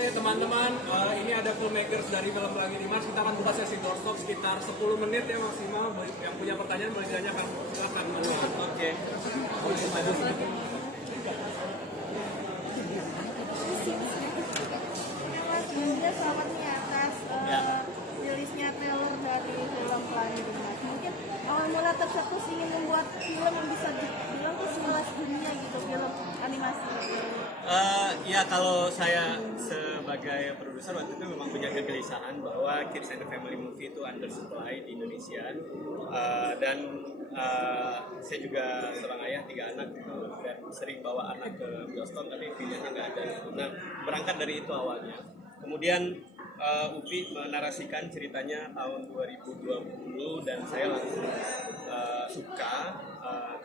Oke teman-teman, ini ada filmmakers dari film Pelangi di Mars. Kita akan buka sesi doorstop sekitar 10 menit ya maksimal. Yang punya pertanyaan boleh ditanyakan. Silakan. Oke. Mas Bunda, selamat nih atas rilisnya trailer dari film Pelangi di Mars. Mungkin awal mula tercetus ingin membuat film yang bisa dibilang tuh sekelas dunia gitu, film animasi. Ya kalau saya sebagai produser waktu itu memang punya kegelisahan bahwa kids and family movie itu undersupply di Indonesia. Dan saya juga seorang ayah 3 anak dan sering bawa anak ke bioskop tapi pilihannya nggak ada. Nah berangkat dari itu awalnya. Kemudian Upi menarasikan ceritanya tahun 2020 dan saya langsung suka.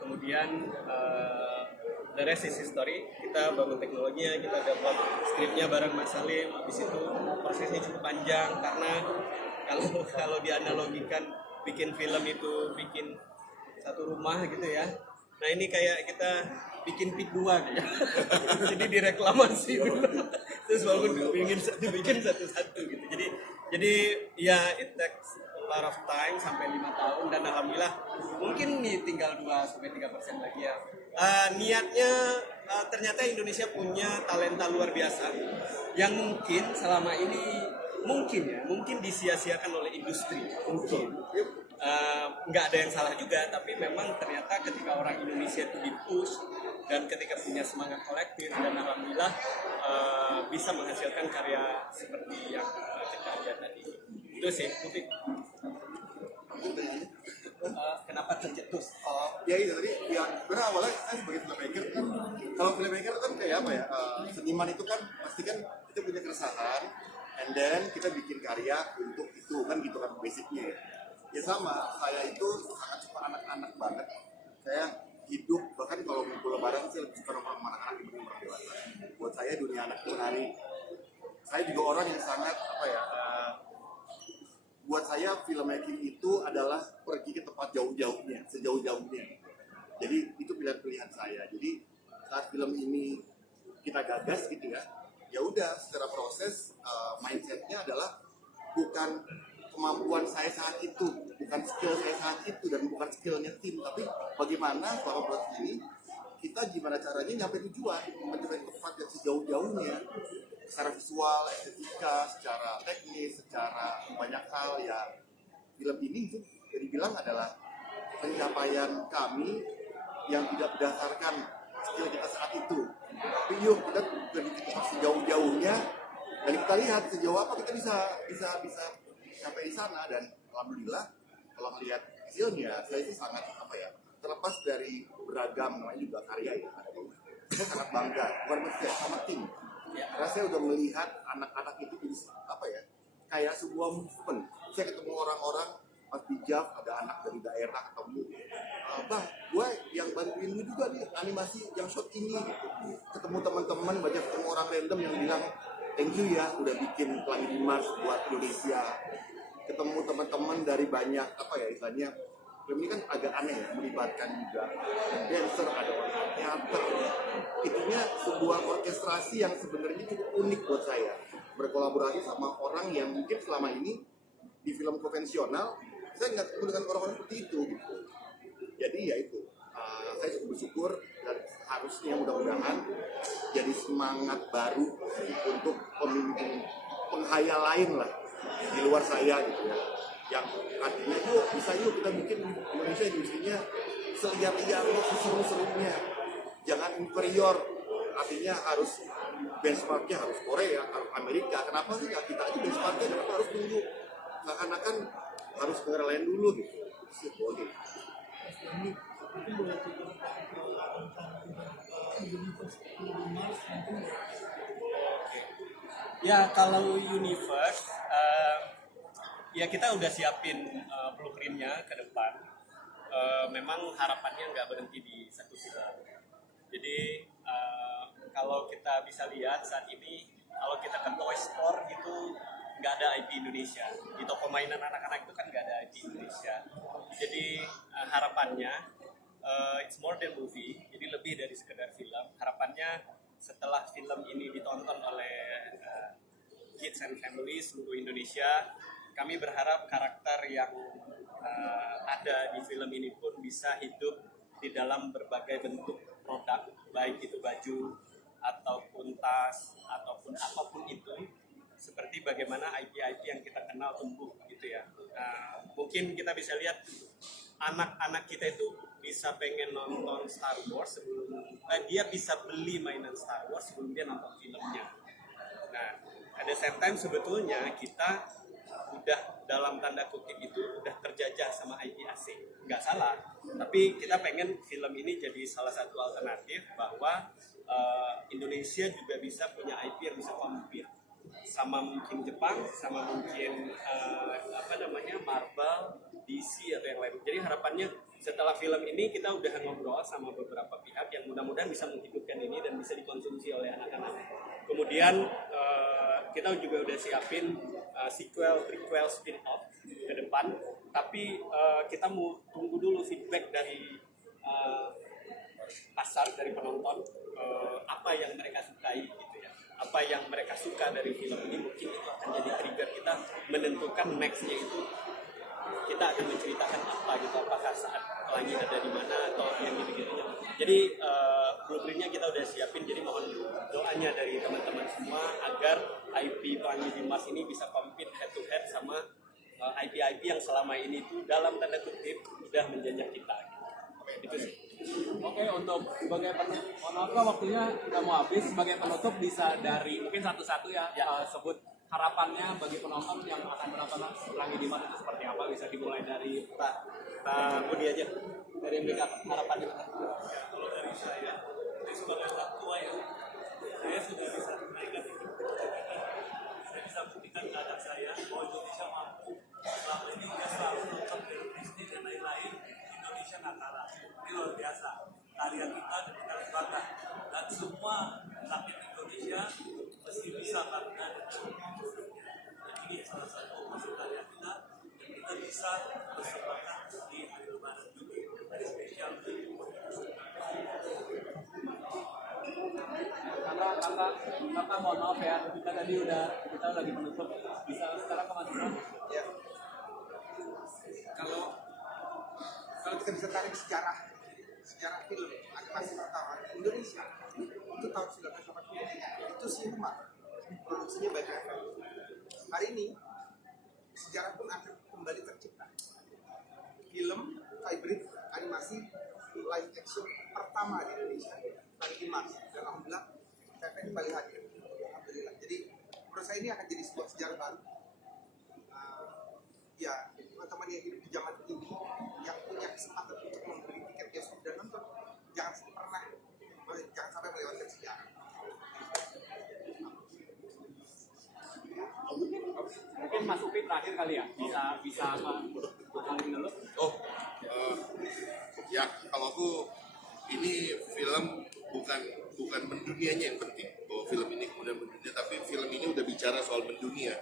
Kemudian the rest is history. Kita bangun teknologinya, kita dapat skripnya bareng Mas Salim. Habis itu prosesnya cukup panjang karena kalau dianalogikan bikin film itu bikin satu rumah gitu ya. Nah ini kayak kita bikin pik 2 gitu. Jadi direklamasi terus bangun bikin satu-satu gitu. Jadi ya it takes a lot of time sampai 5 tahun dan alhamdulillah mungkin nih tinggal 2-3% lagi ya. Niatnya ternyata Indonesia punya talenta luar biasa yang mungkin selama ini mungkin disia-siakan oleh industri mungkin. Nggak ada yang salah juga, tapi memang ternyata ketika orang Indonesia itu di-push dan ketika punya semangat kolektif dan alhamdulillah bisa menghasilkan karya seperti yang kita lihat tadi. Itu sih, Putih. Kenapa tercetus? Ya itu tadi, ya sebenarnya awalnya saya sebagai filmmaker kan, kalau filmmaker kan kayak apa ya, seniman itu kan pasti kan kita punya keresahan, and then kita bikin karya untuk itu kan gitu kan basicnya ya. Ya sama, saya itu sangat suka anak-anak banget. Saya hidup, bahkan kalau ngumpul lebaran saya lebih suka sama anak-anak dibanding orang dewasa. Buat saya dunia anak itu menarik. Saya juga orang yang sangat buat saya filmmaking itu adalah pergi ke tempat jauh-jauhnya, sejauh-jauhnya. Jadi itu pilihan-pilihan saya. Jadi saat film ini kita gagas gitu ya udah secara proses mindsetnya adalah bukan kemampuan saya saat itu, bukan skill saya saat itu dan bukan skillnya tim, tapi bagaimana selama proses ini kita gimana caranya nyampe tujuan, mencapai tempat yang sejauh-jauhnya secara visual, estetika, secara teknis, secara banyak hal ya. Film ini itu dibilang adalah pencapaian kami yang tidak berdasarkan skill kita saat itu, tapi yuk kita pergi ke tempat sejauh-jauhnya dan kita lihat sejauh apa kita bisa sampai di sana. Dan alhamdulillah kalau melihat hasilnya saya itu sangat terlepas dari beragam namanya juga karya ya, saya sangat bangga bukan maksudnya sama tim ya, karena saya udah melihat anak-anak itu jadi kayak sebuah movement. Saya ketemu orang-orang Mas Bijak, ada anak dari daerah ketemu, bang gue yang bantuin lu juga nih animasi yang shot ini gitu. Ketemu teman-teman, banyak ketemu orang random yang bilang thank you ya udah bikin Pelangi di Mars buat Indonesia. Ketemu teman-teman dari banyak istilahnya, film ini kan agak aneh ya, melibatkan juga dancer, ada orang teater. Itunya sebuah orkestrasi yang sebenarnya cukup unik buat saya, berkolaborasi sama orang yang mungkin selama ini di film konvensional saya nggak ketemu dengan orang-orang seperti itu gitu. Jadi ya itu, saya cukup bersyukur dan harusnya mudah-mudahan jadi semangat baru untuk pemimpin penghayal lain lah di luar saya gitu ya, yang artinya yuk kita bikin Indonesia industrinya seliar-liar, seseru-serunya, jangan inferior, artinya harus benchmarknya harus Korea, harus Amerika. Kenapa sih nggak kita aja benchmarknya, kenapa harus tunggu seakan-akan harus negara lain dulu gitu, sih boleh. Ya kalau universe, ya kita udah siapin blueprintnya ke depan. Memang harapannya nggak berhenti di satu film. Jadi kalau kita bisa lihat saat ini, kalau kita ke Toy Store itu nggak ada IP Indonesia. Di toko mainan anak-anak itu kan nggak ada IP Indonesia. Jadi harapannya it's more than movie, jadi lebih dari sekedar film. Harapannya setelah film ini ditonton oleh kids and family seluruh Indonesia. Kami berharap karakter yang ada di film ini pun bisa hidup di dalam berbagai bentuk produk, baik itu baju ataupun tas ataupun apapun itu, seperti bagaimana IP-IP yang kita kenal tumbuh gitu ya. Mungkin kita bisa lihat anak-anak kita itu bisa pengen nonton Star Wars sebelum dia bisa beli mainan Star Wars sebelum dia nonton filmnya. Nah, at the same time sebetulnya kita udah dalam tanda kutip itu udah terjajah sama IP asing, nggak salah. Tapi kita pengen film ini jadi salah satu alternatif bahwa Indonesia juga bisa punya IP yang bisa compete sama mungkin Jepang, sama mungkin Marvel, DC atau yang lain. Jadi harapannya setelah film ini kita udah ngobrol sama beberapa pihak yang mudah-mudahan bisa menghidupkan ini dan bisa dikonsumsi oleh anak-anak. Kemudian kita juga udah siapin sequel, prequel, spin-off ke depan. Tapi kita mau tunggu dulu feedback dari pasar, dari penonton, apa yang mereka sukai gitu ya. Apa yang mereka suka dari film ini, mungkin itu akan jadi trigger kita menentukan next-nya itu kita akan menceritakan apa gitu, apakah saat pelangi ada di mana atau yang gitu-gitu. Jadi blueprintnya kita udah siapin, jadi mohon doanya dari teman-teman semua agar IP Pelangi di Mars ini bisa compete head to head sama IP-IP yang selama ini tuh dalam tanda kutip udah menjajah kita. Itu sih. Oke, untuk sebagai penutup, mohon maaf Kak, waktunya udah mau habis. Sebagai penutup bisa dari mungkin satu-satu ya, sebut harapannya bagi penonton yang akan menonton Pelangi di Mars itu seperti apa. Bisa dimulai dari Pak Budi aja, dari mereka harapannya. Kalau dari saya sebagai orang tua ya, saya sudah bisa menaikkan ini. Saya bisa buktikan ke anak saya bahwa Indonesia mampu. Selama ini dia selalu nonton film Disney dan lain-lain, Indonesia nggak kalah. Ini luar biasa. Tarian kita dan kita bangga. Dan semua rakyat Indonesia mesti bisa bangga dengan Indonesia. Dan ini salah satu maksud tarian kita. Dan kita bisa bersepakat di hari Lebaran juga. Hari spesial Kakak mohon maaf ya, kita tadi kita lagi menutup. Bisa sekarang ke Mas Bram? Ya. Kalau kita bisa tarik sejarah film animasi pertama di Indonesia itu tahun 1980, itu Cinema, produksinya Baik FM. Hari ini sejarah pun akan kembali tercipta. Film hybrid animasi live action pertama di Indonesia, Pelangi di Mars, dan alhamdulillah TVN kembali hadir. Alhamdulillah. Jadi menurut saya ini akan jadi sebuah sejarah baru. Ya, teman-teman yang hidup di zaman ini yang punya kesempatan untuk membeli tiket bioskop dan nonton, jangan sampai melewatkan sejarah. Mungkin Mas Upi terakhir kali ya, bisa apa? Paling dulu. Ya kalau aku ini film bukan mendunianya yang penting, bahwa film ini kemudian mendunia, tapi film ini udah bicara soal mendunia.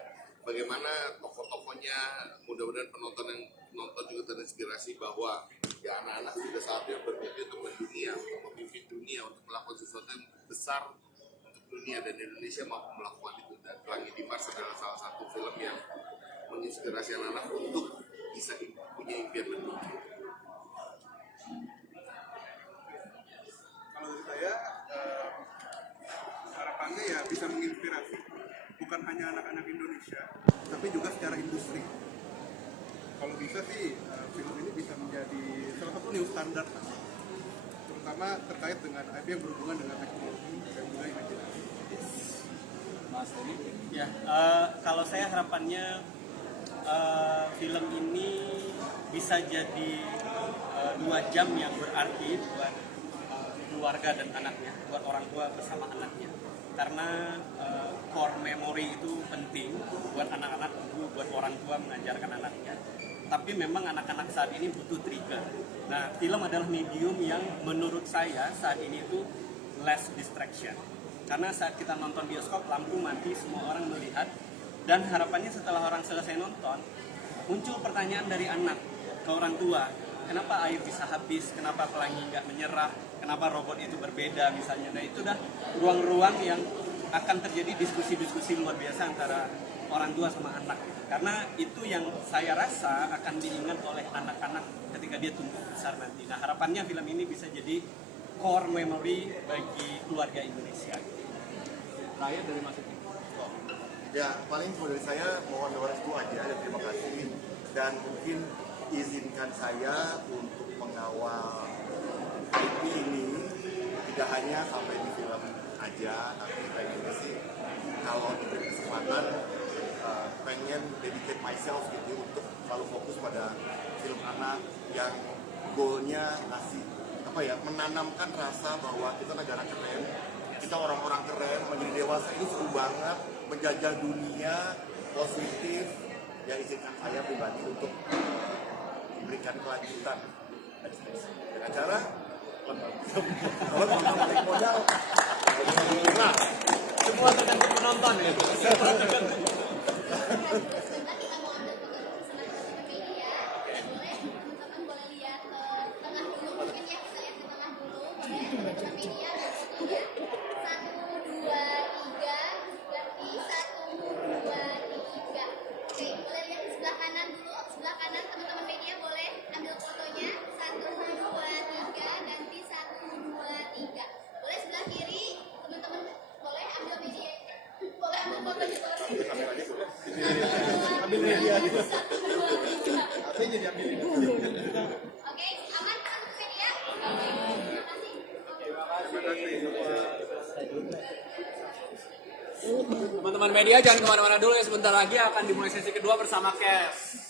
Bagaimana tokoh-tokohnya, mudah-mudahan penonton juga terinspirasi bahwa ya anak-anak sudah saatnya bermimpi untuk mendunia, untuk memimpin dunia, untuk melakukan sesuatu yang besar untuk dunia, dan Indonesia mampu melakukan itu. Dan Pelangi di Mars adalah salah satu film yang menginspirasi anak-anak untuk bisa punya impian mendunia. Kalau dari saya harapannya ya bisa menginspirasi bukan hanya anak-anak Indonesia tapi juga secara industri. Kalau bisa sih film ini bisa menjadi salah satu new standard, terutama terkait dengan IP yang berhubungan dengan teknologi dan juga imajinasi. Mas Tony? Ya, kalau saya harapannya film ini bisa jadi 2 jam yang berarti buat keluarga dan anaknya, buat orang tua bersama anaknya. Karena core memory itu penting buat anak-anak, buat orang tua mengajarkan anaknya. Tapi memang anak-anak saat ini butuh trigger. Nah, film adalah medium yang menurut saya saat ini itu less distraction. Karena saat kita nonton bioskop, lampu mati, semua orang melihat. Dan harapannya setelah orang selesai nonton, muncul pertanyaan dari anak ke orang tua. Kenapa air bisa habis? Kenapa pelangi nggak menyerah? Kenapa robot itu berbeda misalnya? Nah, itu dah ruang-ruang yang akan terjadi diskusi-diskusi luar biasa antara orang tua sama anak. Karena itu yang saya rasa akan diingat oleh anak-anak ketika dia tumbuh besar nanti. Nah, harapannya film ini bisa jadi core memory bagi keluarga Indonesia. Terakhir dari Mas Uki. Ya, paling dari saya mohon doa restu aja dan terima kasih, dan mungkin izinkan saya untuk mengawal IP ini tidak hanya sampai di film aja, tapi pengennya sih kalau diberi kesempatan pengen dedicate myself gitu untuk selalu fokus pada film anak yang goalnya ngasih apa ya, menanamkan rasa bahwa kita negara keren, kita orang-orang keren, menjadi dewasa ini seru banget, menjajah dunia positif. Ya, izinkan saya pribadi untuk memberikan kelanjutan dengan cara kalau balik modal. Nah, Semua tergantung penonton ya. Ambil media gitu. Tapi jadi ambil ini. Oke, aman kan media? Terima kasih. Teman-teman media jangan kemana-mana dulu ya, sebentar lagi akan dimulai sesi kedua bersama Kes.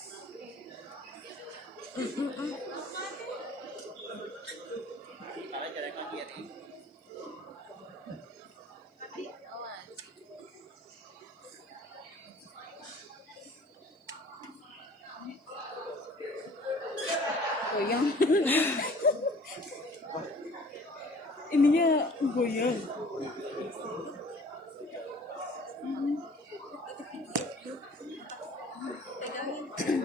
Goyang. Ininya goyang. Pegangin.